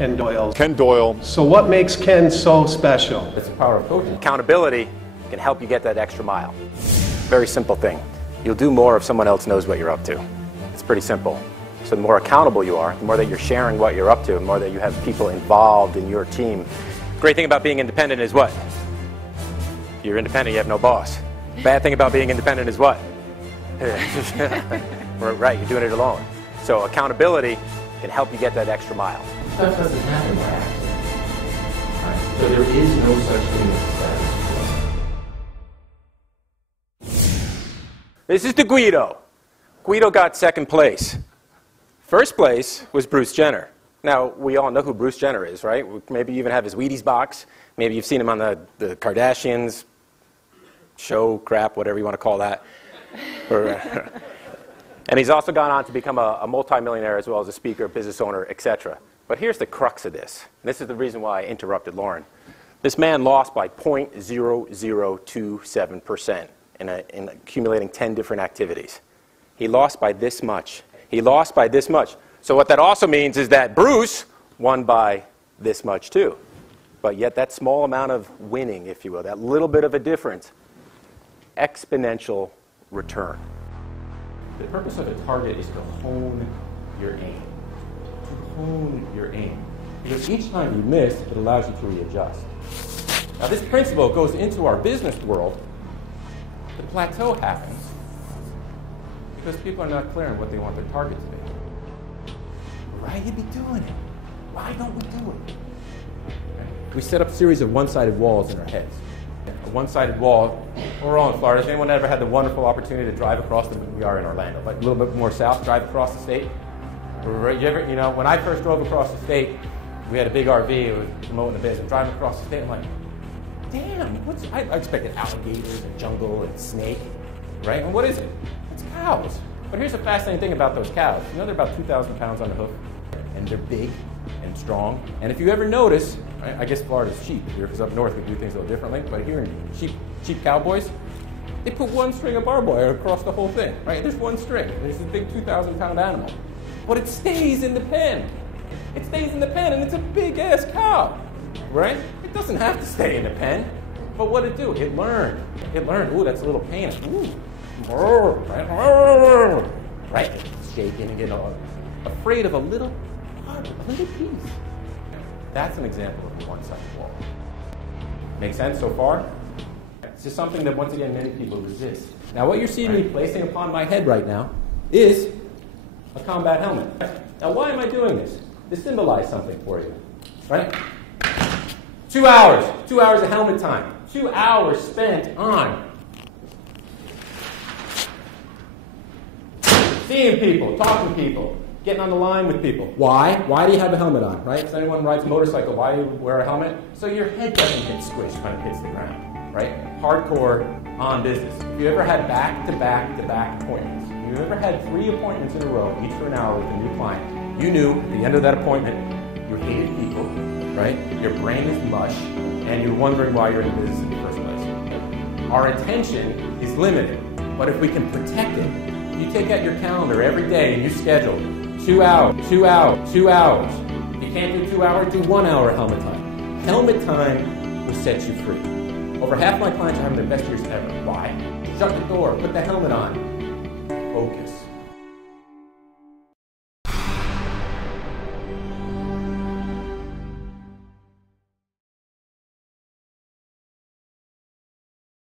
Ken Doyle. Ken Doyle. So what makes Ken so special? It's the power of coaching. Accountability can help you get that extra mile. Very simple thing. You'll do more if someone else knows what you're up to. It's pretty simple. So the more accountable you are, the more that you're sharing what you're up to, the more that you have people involved in your team. Great thing about being independent is what? If you're independent, you have no boss. Bad thing about being independent is what? Right, you're doing it alone. So accountability can help you get that extra mile. Stuff doesn't happen by accident. Right? So there is no such thing as status quo. This is the Guido. Guido got second place. First place was Bruce Jenner. Now, we all know who Bruce Jenner is, right? Maybe you even have his Wheaties box. Maybe you've seen him on the Kardashians show, crap, whatever you want to call that. And he's also gone on to become a multimillionaire as well as a speaker, business owner, etc. But here's the crux of this. And this is the reason why I interrupted Lauren. This man lost by 0.0027% in accumulating 10 different activities. He lost by this much. He lost by this much. So what that also means is that Bruce won by this much too. But yet that small amount of winning, if you will, that little bit of a difference, exponential return. The purpose of a target is to hone your aim. To hone your aim. Because each time you miss, it allows you to readjust. Now this principle goes into our business world. The plateau happens because people are not clear on what they want their target to be. Why you be doing it? Why don't we do it? Okay. We set up a series of one-sided walls in our heads. A one-sided wall, we're all in Florida. Has anyone ever had the wonderful opportunity to drive across we are in Orlando, but a little bit more south, drive across the state? You know, when I first drove across the state, we had a big RV, it was promoting the business. Driving across the state, I'm like, damn, I expected alligators and jungle and snake, right? And what is it? It's cows. But here's the fascinating thing about those cows. You know they're about 2,000 pounds on the hoof, and they're big and strong. And if you ever notice, right, I guess Florida's sheep here, because up north we do things a little differently, but here in cheap cowboys, they put one string of barbed wire across the whole thing, right? There's one string. There's this big 2,000-pound animal. But it stays in the pen. It stays in the pen, and it's a big-ass cow, right? It doesn't have to stay in the pen. But what did it do? It learned. It learned, ooh, that's a little pain. Ooh. Right? Shaking and getting all afraid of a little part, a little piece. That's an example of a one-sided wall. Make sense so far? It's just something that, once again, many people resist. Now, what you're seeing me placing upon my head right now is a combat helmet. Now, why am I doing this? This symbolizes something for you, right? 2 hours. 2 hours of helmet time. 2 hours spent on seeing people, talking to people, getting on the line with people. Why? Why do you have a helmet on, right? If anyone rides a motorcycle, why do you wear a helmet? So your head doesn't get squished when it hits the ground, right? Hardcore on business. If you ever had back-to-back-to-back appointments, if you ever had 3 appointments in a row, each for an hour with a new client, you knew at the end of that appointment, you hated people, right? Your brain is mush, and you're wondering why you're in business in the first place. Our attention is limited, but if we can protect it, you take out your calendar every day and you schedule 2 hours, 2 hours, 2 hours. If you can't do 2 hours, do 1 hour helmet time. Helmet time will set you free. Over half my clients are having their best years ever. Why? Shut the door, put the helmet on. Focus.